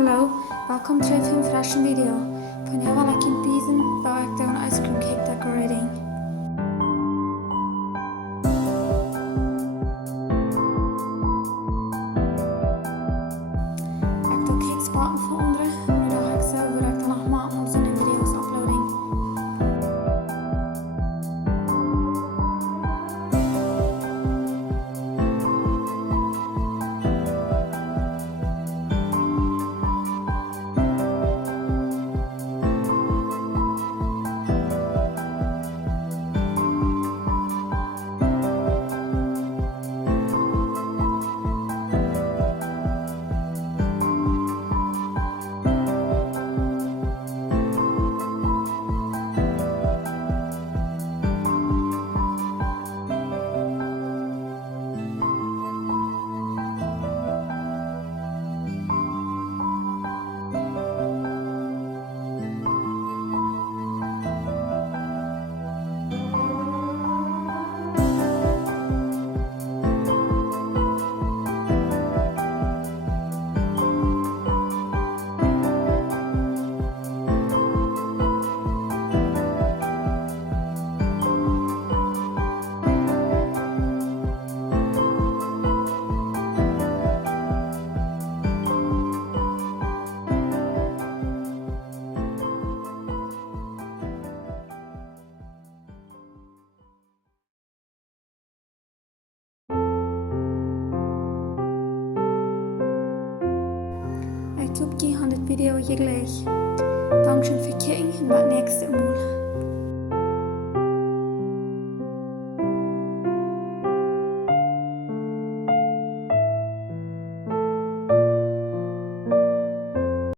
Hallo, welkom terug to een fashion video. Vandaag wil ik in deze bouw ik een ice cream cake decorating. Ik doe cake spaten van onderen, nu dacht ik zelf dat ik dan nog maken om zijn video's uploading. Ik hoop je aan dit video hier gleich. Dank schön für Kijken und bis nächste Mal.